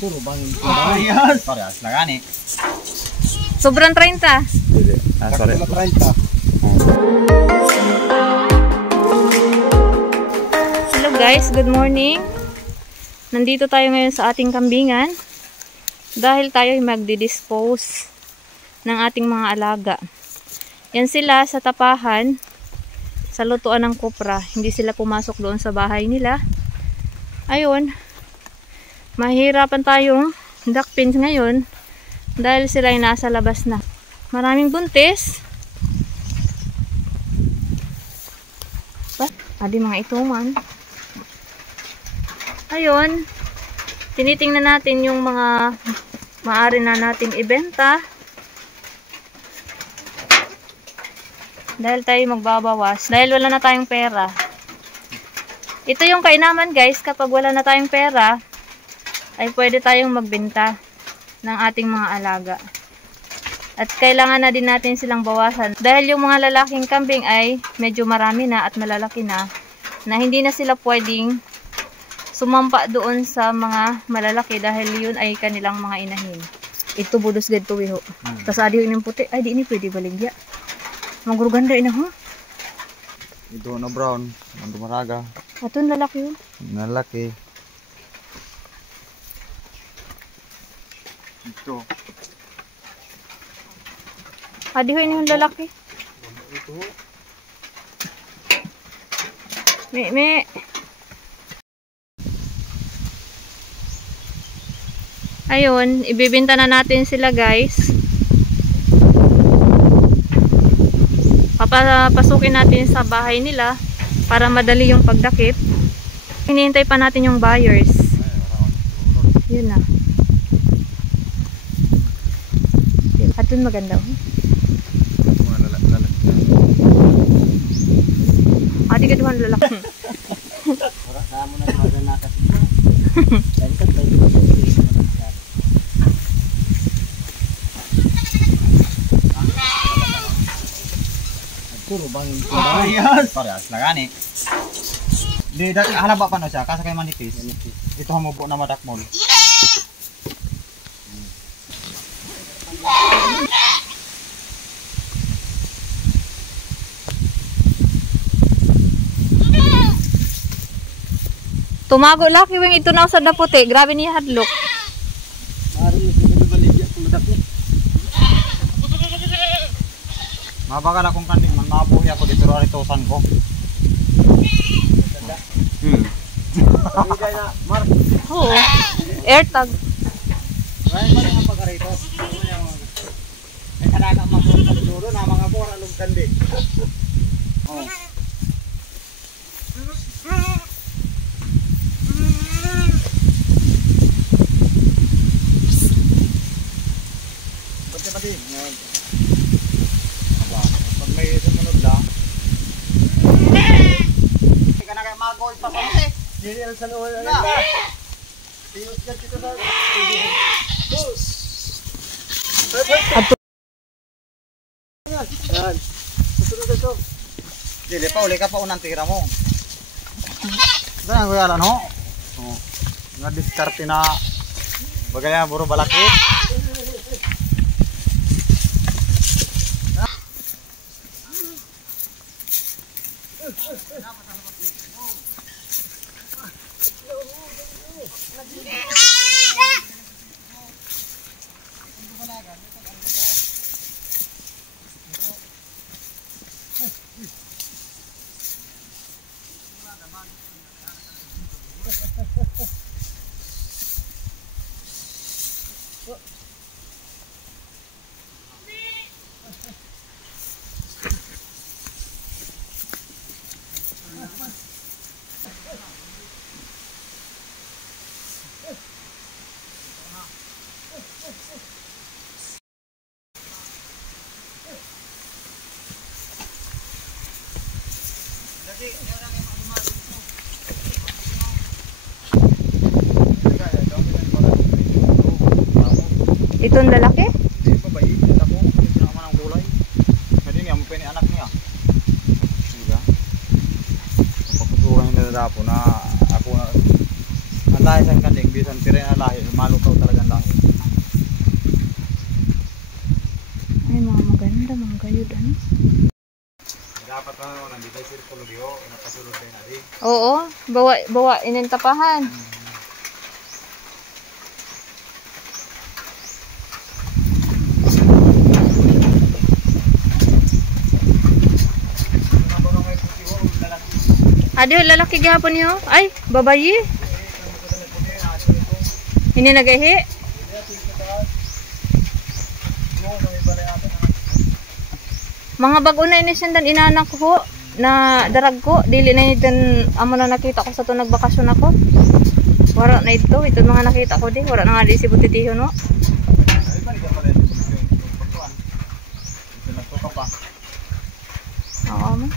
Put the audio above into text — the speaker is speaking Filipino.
Puro bangin. Ayos. Parehas lang gani. Sobrang 30. Sorry. 30. Hello guys, good morning. Nandito tayo ngayon sa ating kambingan dahil tayo ay magdi-dispose ng ating mga alaga. Yan sila sa tapahan sa lutuan ng kopra. Hindi sila pumasok doon sa bahay nila. Ayun, mahirapan tayong duck pins ngayon dahil sila ay nasa labas na. Maraming buntis. Adi mga ituman. Ayun, tinitingnan natin yung mga maaari na nating ibenta dahil tayo magbabawas dahil wala na tayong pera. Ito yung kainaman guys, kapag wala na tayong pera ay pwede tayong magbenta ng ating mga alaga at kailangan na din natin silang bawasan dahil yung mga lalaking kambing ay medyo marami na at malalaki na hindi na sila pwedeng sumampa doon sa mga malalaki dahil yun ay kanilang mga inahin. Ito budos ganito ho. Tapos adi yung puti. Ay di ini pwede baligya. Maguruganda ina ho. Ito na brown. Ang dumaraga. Atun lalaki yun. Lalaki. Ito. Adi ho ini yung lalaki. Ito. Me. Ayun, ibibenta na natin sila guys. Papasukin natin sa bahay nila para madali yung pagdakip. Hinihintay pa natin yung buyers. Yun na. Atun maganda. Adi ka duhan lalaki. Ora kamo na mga nakasino. Dan kan tayo puro bangin. Ayos. Parehas lang gani. Di dati halaba pa no siya kasi kay manipis. Ito hamubo na madakmol. Tumago laki wing ito na sa daputi. Grabe niya hadlok. Mari ni baligya kumadako. Mabagal akong kanding man mabuhi ako dito rin tusan ko. Bigay na Mark. Oo. Airtag. Ay pa nga pagkarito. Ay kadaga mabro sa duro na mga bora lug kandi. Oh. Pati. Pag may sumunod lang. Hindi ka na kayo mag-gold pa kasi. Hindi ang sanuhan na nila. Tiyos ka dito sa... Bus! Yan. Susunod ito. Hindi pa uli ka pa unang tira mo. Saan ko yalan ho? Nga diskarte na bagay buro balakit. Itong lalaki? Hindi pa ba yun? Ako, hindi na naman ang gulay. Hindi nga, mo pa yung anak niya. Diba? Pagkusukan yung nilalapo na ako na ang lahi sa kanding bisan tira na lahi, malo Totoo talagang langit. Ay, mga maganda, mga gayud, ano? Dapat na nandito yung sirkulo diyo, napasulod din na rin. Oo, bawa inintapahan. Adi, lalaki gihapon niyo. Ay, babayi. Hindi nagahi. Mga bago na ini sindan inanak ko na darag ko. Dili na itan amo na nakita ko sa to nagbakasyon ako. Wala na ito mga nakita ko di. Wala na nga di si Butitiho no. Ay, balik ka pala ito. Ito nagtuka pa. Oo.